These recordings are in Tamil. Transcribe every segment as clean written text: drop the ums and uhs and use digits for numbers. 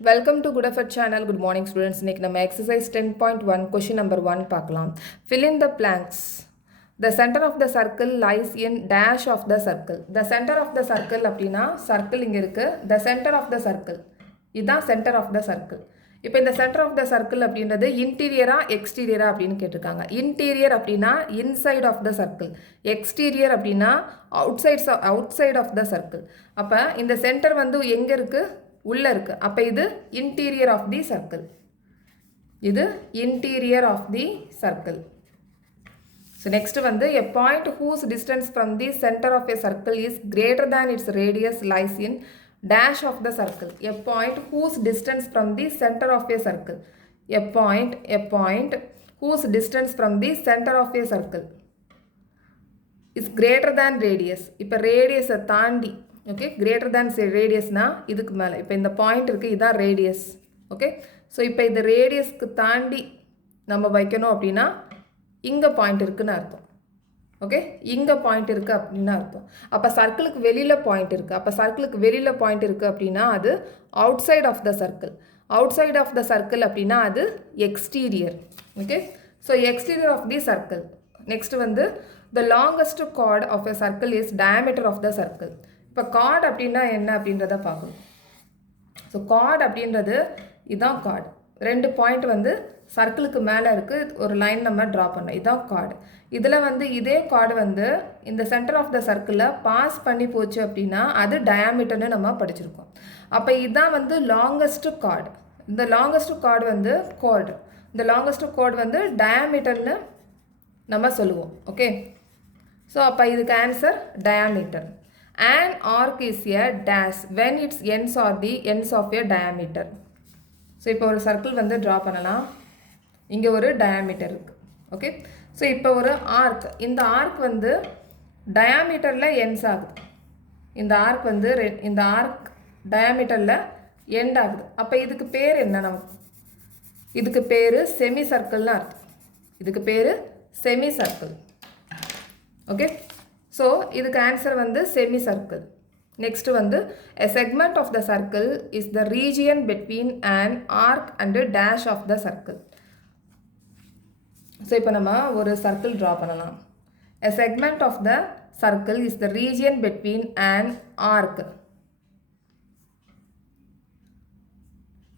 Welcome to Good Effort channel. Good morning students. இன்னைக்கு நம்ம exercise 10.1 question number 1 பார்க்கலாம். Fill in the blanks. The center of the circle lies in dash of the circle. The center of the circle அப்படினா circle இங்க இருக்கு. The center of the circle. இதான் center of the circle. இப்போ இந்த center of the circle அப்படின்றது interior exterior அப்படினு கேட்டிருக்காங்க. Interior அப்படினா inside of the circle. Exterior அப்படினா outside of the circle. அப்ப இந்த center வந்து எங்க இருக்கு? உள்ள இருக்கு. அப்ப இது interior of the circle. இது interior of the circle. So next வந்து a point whose distance from the center of a circle is greater than its radius lies in dash of the circle. A point whose distance from the center of a circle. A point whose distance from the center of a circle is greater than radius. இப்ப radius தாண்டி ஓகே கிரேட்டர் தேன் ரேடியஸ்னா இதுக்கு மேலே இப்போ இந்த பாயிண்ட் இருக்குது இதுதான் ரேடியஸ் ஓகே ஸோ இப்போ இது ரேடியஸ்க்கு தாண்டி நம்ம வைக்கணும் அப்படின்னா இங்கே பாயிண்ட் இருக்குதுன்னு அர்த்தம் ஓகே இங்கே பாயிண்ட் இருக்குது அப்படின்னு அர்த்தம் அப்போ சர்க்கிளுக்கு வெளியில் பாயிண்ட் இருக்குது அப்போ சர்க்கிளுக்கு வெளியில் பாயிண்ட் இருக்குது அப்படின்னா அது outside of the circle outside of the circle அப்படின்னா அது exterior okay so exterior of the circle next வந்து the longest chord of a circle is diameter of the circle இப்போ கார்டு அப்படின்னா என்ன அப்படின்றத பார்க்கணும் ஸோ கார்டு அப்படின்றது இதுதான் கார்டு ரெண்டு பாயிண்ட் வந்து சர்க்கிளுக்கு மேலே இருக்குது ஒரு லைன் நம்ம ட்ரா பண்ணோம் இதுதான் கார்டு இதில் வந்து இதே கார்டு வந்து இந்த சென்டர் ஆஃப் த சர்க்கிளில் பாஸ் பண்ணி போச்சு அப்படின்னா அது டயாமீட்டர்னு நம்ம படிச்சிருக்கோம் அப்போ இதுதான் வந்து லாங்கஸ்ட் கார்டு இந்த லாங்கஸ்ட் கார்டு வந்து கோடு இந்த லாங்கஸ்ட் கோடு வந்து டயாமீட்டர்னு நம்ம சொல்லுவோம் ஓகே ஸோ அப்போ இதுக்கு answer diameter An arc is a dash when its ends are the ends of a diameter. So இப்போ ஒரு சர்க்கிள் வந்து ட்ரா பண்ணலாம் இங்கே ஒரு டயாமீட்டர் இருக்குது ஓகே ஸோ இப்போ ஒரு ஆர்க் இந்த ஆர்க் வந்து டயாமீட்டரில் எண்ட்ஸ் ஆகுது இந்த ஆர்க் வந்து இந்த ஆர்க் டயாமீட்டரில் எண்ட் ஆகுது அப்போ இதுக்கு பேர் என்ன நமக்கு இதுக்கு பேர் செமி சர்க்கிள்னு அர்த்தம் இதுக்கு பேர் செமி சர்க்கிள் ஓகே ஸோ இதுக்கு ஆன்சர் வந்து செமி சர்க்கிள் நெக்ஸ்ட் வந்து a segment of the circle is the region between an arc and a dash of the circle. So இப்போ நம்ம ஒரு சர்க்கிள் ட்ரா பண்ணலாம் a segment of the circle is the region between an arc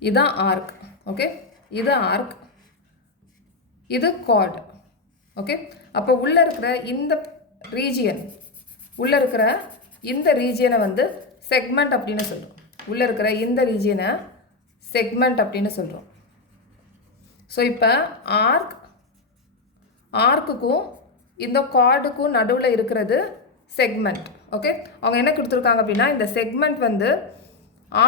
இதுதான் ஆர்க் ஓகே இது ஆர்க் இது கார்ட் ஓகே அப்போ உள்ளே இருக்கிற இந்த ரீஜியன் உள்ளே இருக்கிற இந்த ரீஜியனை வந்து செக்மெண்ட் அப்படின்னு சொல்கிறோம் உள்ளே இருக்கிற இந்த ரீஜியனை செக்மெண்ட் அப்படின்னு சொல்கிறோம் ஸோ இப்போ ஆர்க்குக்கும் இந்த கார்டுக்கும் நடுவில் இருக்கிறது செக்மெண்ட் ஓகே அவங்க என்ன கொடுத்துருக்காங்க அப்படின்னா இந்த செக்மெண்ட் வந்து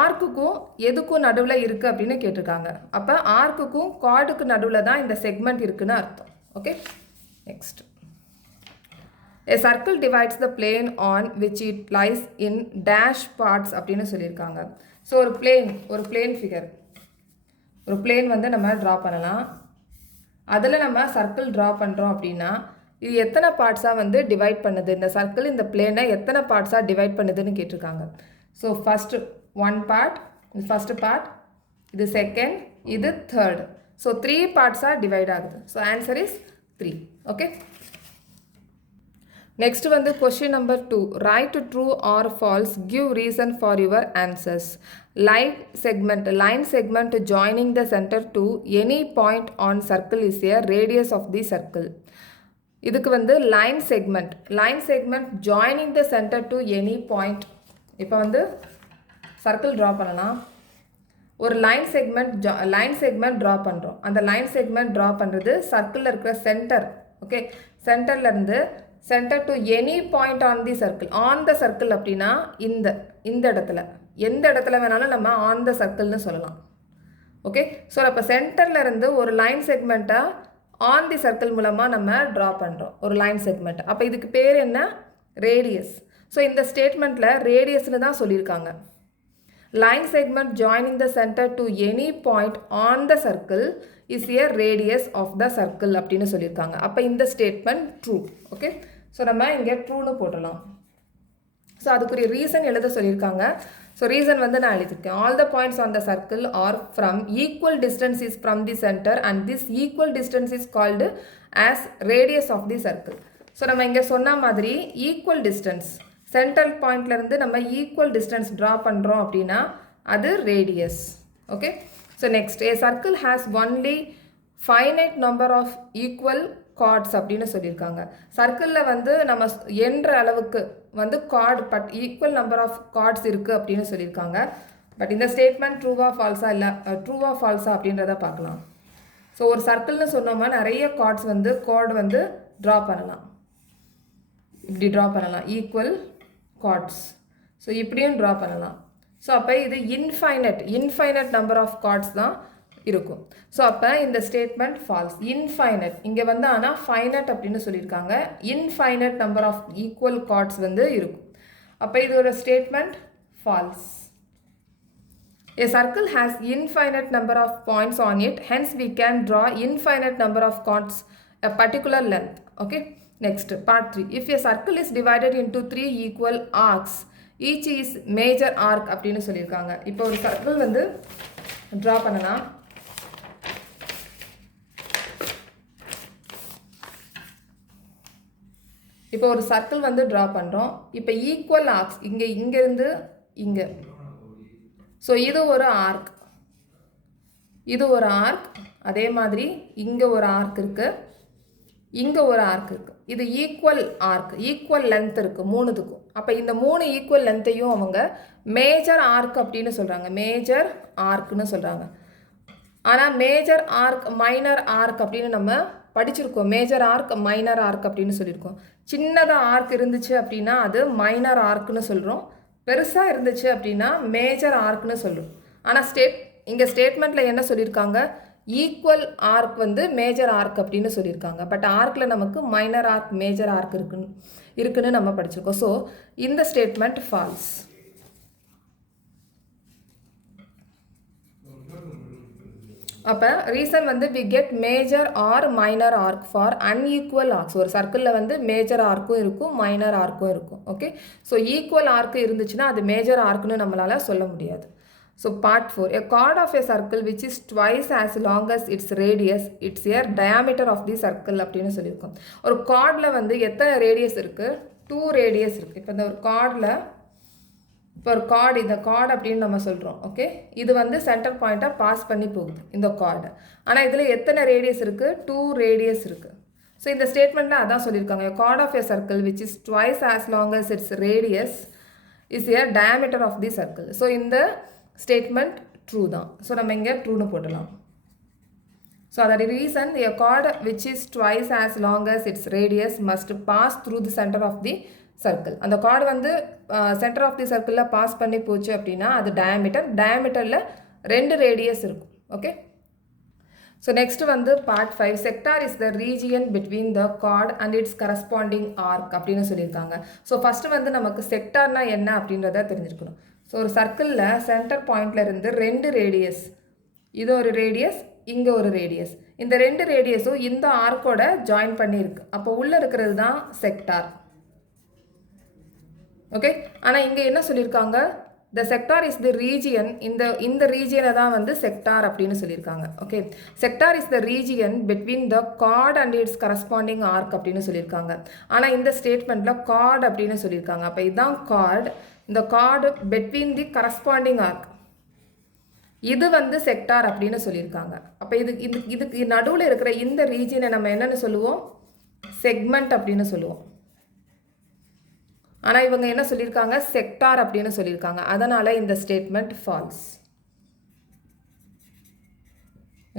ஆர்க்குக்கும் எதுக்கும் நடுவில் இருக்குது அப்படின்னு கேட்டிருக்காங்க அப்போ ஆர்க்குக்கும் கார்டுக்கு நடுவில் தான் இந்த செக்மெண்ட் இருக்குன்னு அர்த்தம் okay next A circle divides the plane on which it lies in dash parts அப்படின்னு சொல்லியிருக்காங்க ஸோ ஒரு பிளேன் ஃபிகர் ஒரு பிளேன் வந்து நம்ம ட்ரா பண்ணலாம் அதில் நம்ம சர்க்கிள் ட்ரா பண்ணுறோம் அப்படின்னா இது எத்தனை பார்ட்ஸாக வந்து டிவைட் பண்ணுது இந்த சர்க்கிள் இந்த பிளேனை எத்தனை பார்ட்ஸாக டிவைட் பண்ணுதுன்னு கேட்டிருக்காங்க ஸோ ஃபஸ்ட்டு பார்ட் இது செகண்ட் இது தேர்ட் ஸோ 3 பார்ட்ஸாக டிவைட் ஆகுது so answer is 3 okay next வந்து question number 2 right true or false give reason for your answers line segment joining the centre to any point on circle is a radius of the circle இதுக்கு வந்து line segment joining the centre to any point இப்போ வந்து சர்க்கிள் ட்ரா பண்ணலாம் ஒரு லைன் செக்மெண்ட் ட்ரா பண்ணுறோம் அந்த லைன் செக்மெண்ட் ட்ரா பண்ணுறது சர்க்கிளில் இருக்கிற சென்டர் ஓகே சென்டர்லேருந்து centre to any point on the circle அப்படின்னா இந்த இடத்துல எந்த இடத்துல வேணாலும் நம்ம ஆன் த சர்க்கிள்னு சொல்லலாம் ஓகே ஸோ அப்போ சென்டர்லேருந்து ஒரு லைன் செக்மெண்ட்டை ஆன் தி சர்க்கிள் மூலமாக நம்ம ட்ரா பண்ணுறோம் ஒரு லைன் செக்மெண்ட் அப்போ இதுக்கு பேர் என்ன ரேடியஸ் ஸோ இந்த ஸ்டேட்மெண்ட்டில் ரேடியஸ்னு தான் சொல்லியிருக்காங்க line segment joining the centre to any point on the circle is a radius of the circle அப்படின்னு சொல்லியிருக்காங்க அப்போ இந்த ஸ்டேட்மெண்ட் ட்ரூ ஓகே ஸோ நம்ம இங்கே ட்ரூன்னு போடலாம் ஸோ அதுக்குரிய ரீசன் எழுத சொல்லியிருக்காங்க ஸோ ரீசன் வந்து நான் எழுதியிருக்கேன். All the points on the circle are from equal distance is from the centre and this equal distance is called as radius of the circle. So நம்ம இங்கே சொன்ன மாதிரி ஈக்குவல் டிஸ்டன்ஸ் சென்ட்ரல் பாயிண்ட்லேருந்து நம்ம ஈக்குவல் டிஸ்டன்ஸ் ட்ரா பண்ணுறோம் அப்படின்னா அது radius. Okay, so next a circle has only finite number of equal chords அப்படின்னு சொல்லியிருக்காங்க. சர்க்கிளில் வந்து நம்ம என்ற அளவுக்கு வந்து chord but equal number of chords இருக்குது அப்படின்னு சொல்லியிருக்காங்க. பட் இந்த ஸ்டேட்மெண்ட் ட்ரூவா ஃபால்ஸா இல்லை ட்ரூவா ஃபால்ஸா அப்படின்றத பார்க்கலாம். ஸோ ஒரு சர்க்கிள்னு சொன்னோம்னா நிறைய கார்ட்ஸ் வந்து கோட் வந்து ட்ரா பண்ணலாம். இப்படி ட்ரா பண்ணலாம் ஈக்குவல் கார்ட்ஸ். ஸோ இப்படியும் ட்ரா பண்ணலாம். ஸோ அப்போ இது இன்ஃபைனட் நம்பர் ஆஃப் கார்ட்ஸ் தான் இருக்கும். ஸோ அப்போ இந்த ஸ்டேட்மெண்ட் ஃபால்ஸ். இன்ஃபைனட் இங்கே வந்து ஆனால் ஃபைனட் அப்படின்னு சொல்லியிருக்காங்க. Infinite number of equal chords வந்து இருக்கும். அப்போ இது ஒரு statement false. A circle has infinite number of points on it, hence we can draw infinite number of chords a particular length. Okay, next part 3. If a circle is divided into 3 equal arcs, each is major arc அப்படின்னு சொல்லியிருக்காங்க. இப்போ ஒரு சர்க்கிள் வந்து ட்ரா பண்ணலாம். இப்போ ஒரு சர்க்கிள் வந்து ட்ரா பண்ணுறோம். இப்போ ஈக்குவல் ஆர்க்ஸ் இங்கேருந்து இங்கே. ஸோ இது ஒரு ஆர்க், இது ஒரு ஆர்க். அதே மாதிரி இங்கே ஒரு ஆர்க் இருக்குது, இங்கே ஒரு ஆர்க் இருக்குது. இது ஈக்குவல் ஆர்க், ஈக்குவல் லென்த் இருக்குது மூணுத்துக்கும். அப்போ இந்த 3 ஈக்குவல் லென்த்தையும் அவங்க மேஜர் ஆர்க் அப்படின்னு சொல்கிறாங்க, மேஜர் ஆர்க்னு சொல்கிறாங்க. ஆனால் மேஜர் ஆர்க் மைனர் ஆர்க் அப்படின்னு நம்ம படிச்சிருக்கோம். மேஜர் ஆர்க் மைனர் ஆர்க் அப்படின்னு சொல்லியிருக்கோம். சின்னதாக ஆர்க் இருந்துச்சு அப்படின்னா அது மைனர் ஆர்க்னு சொல்கிறோம். பெருசாக இருந்துச்சு அப்படின்னா மேஜர் ஆர்க்னு சொல்கிறோம். ஆனால் இங்கே ஸ்டேட்மெண்ட்டில் என்ன சொல்லியிருக்காங்க, ஈக்குவல் ஆர்க் வந்து மேஜர் ஆர்க் அப்படின்னு சொல்லியிருக்காங்க. பட் ஆர்க்கில் நமக்கு மைனர் ஆர்க் மேஜர் ஆர்க் இருக்குன்னு நம்ம படிச்சிருக்கோம். ஸோ இந்த ஸ்டேட்மெண்ட் ஃபால்ஸ். அப்போ ரீசன் வந்து we get major or minor arc for unequal arcs. ஒரு சர்க்கிளில் வந்து மேஜர் ஆர்க்கும் இருக்கும் மைனர் ஆர்க்கும் இருக்கும். ஓகே, ஸோ ஈக்குவல் ஆர்க்கு இருந்துச்சுன்னா அது மேஜர் ஆர்க்குன்னு நம்மளால் சொல்ல முடியாது. So part 4. A chord of a circle which is twice as long as its radius, its a diameter of the circle அப்படின்னு சொல்லியிருக்கோம். ஒரு கார்டில் வந்து எத்தனை ரேடியஸ் இருக்குது, 2 ரேடியஸ் இருக்குது. இப்போ இந்த ஒரு கார்டில் இப்போ ஒரு கார்டு, இந்த கார்டு அப்படின்னு நம்ம சொல்கிறோம். ஓகே, இது வந்து சென்டர் பாயிண்ட்டாக பாஸ் பண்ணி போகுது இந்த கார்டு. ஆனால் இதில் எத்தனை ரேடியஸ் இருக்குது, 2 ரேடியஸ் இருக்குது. ஸோ இந்த ஸ்டேட்மெண்ட்டில் அதான் சொல்லியிருக்காங்க, chord of a circle which is twice as long as its radius is a diameter of the circle. So இந்த ஸ்டேட்மெண்ட் ட்ரூ தான். ஸோ நம்ம இங்கே ட்ரூன்னு போட்டலாம். ஸோ அதோட reason, a chord which is twice as long as its radius must pass through the centre of the circle. அந்த கார்டு வந்து சென்டர் ஆஃப் தி சர்க்கிளில் பாஸ் பண்ணி போச்சு அப்படின்னா அது டயாமீட்டரில் 2 ரேடியஸ் இருக்கும். ஓகே, ஸோ நெக்ஸ்ட் வந்து part 5. Sector is the region between the chord and its corresponding arc அப்படின்னு சொல்லியிருக்காங்க. ஸோ ஃபஸ்ட்டு வந்து நமக்கு செக்டார்னா என்ன அப்படின்றத தெரிஞ்சிருக்கணும். ஸோ ஒரு சர்க்கிளில் சென்டர் பாயிண்ட்ல இருந்து 2 ரேடியஸ், இது ஒரு ரேடியஸ், இங்கே ஒரு ரேடியஸ், இந்த 2 ரேடியஸும் இந்த ஆர்க்கோட ஜாயின் பண்ணியிருக்கு. அப்போ உள்ளே இருக்கிறது தான் செக்டார். ஓகே, ஆனால் இங்கே என்ன சொல்லியிருக்காங்க, the sector is the region, இந்த ரீஜியனை தான் வந்து செக்டார் அப்படின்னு சொல்லியிருக்காங்க. Okay, sector is the region between the chord and its corresponding arc அப்படின்னு சொல்லியிருக்காங்க. ஆனால் இந்த ஸ்டேட்மெண்ட்டில் கார்டு அப்படின்னு சொல்லியிருக்காங்க. அப்போ இதுதான் கார்டு, இந்த chord between the corresponding arc, இது வந்து செக்டார் அப்படின்னு சொல்லியிருக்காங்க. அப்போ இதுக்கு நடுவில் இருக்கிற இந்த ரீஜியனை நம்ம என்னென்னு சொல்லுவோம், செக்மெண்ட் அப்படின்னு சொல்லுவோம். ஆனால் இவங்க என்ன சொல்லியிருக்காங்க, செக்டார் அப்படின்னு சொல்லியிருக்காங்க. அதனால் இந்த statement falls.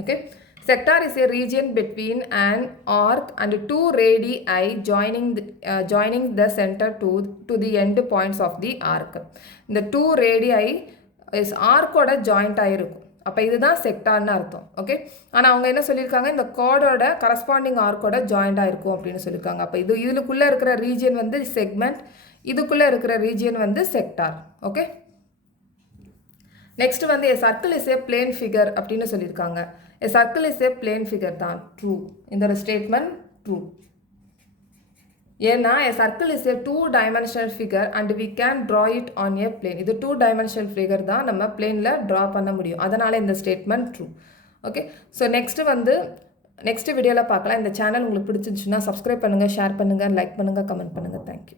Okay, sector is a region between an arc and 2 radii joining the center to the end points of the arc. இந்த 2 radii is arc ஓட joint ஆயிருக்கும். அப்போ இதுதான் செக்டார்னு அர்த்தம். ஓகே, ஆனால் அவங்க என்ன சொல்லியிருக்காங்க, இந்த கார்டோட கரஸ்பாண்டிங் ஆர்க்கோட ஜாயிண்டாக இருக்கும் அப்படின்னு சொல்லியிருக்காங்க. அப்போ இதுக்குள்ளே இருக்கிற ரீஜியன் வந்து செக்மெண்ட், இதுக்குள்ளே இருக்கிற ரீஜியன் வந்து செக்டார். ஓகே, நெக்ஸ்ட் வந்து a circle is a plane figure அப்படின்னு சொல்லியிருக்காங்க. a circle is a plane figure தான் ட்ரூ. இந்த ஸ்டேட்மெண்ட் ட்ரூ. ஏன்னா a circle is a two dimensional figure and we can draw it on a plane. இது two dimensional figure தான் நம்ம பிளேனில் ட்ரா பண்ண முடியும். அதனால் இந்த statement true. Okay, so next வீடியோவில் பார்க்கலாம். இந்த சேனல் உங்களுக்கு பிடிச்சிருந்துச்சுன்னா சப்ஸ்கிரைப் பண்ணுங்கள், ஷேர் பண்ணுங்கள், லைக் பண்ணுங்கள், கமெண்ட் பண்ணுங்கள். தேங்க்யூ.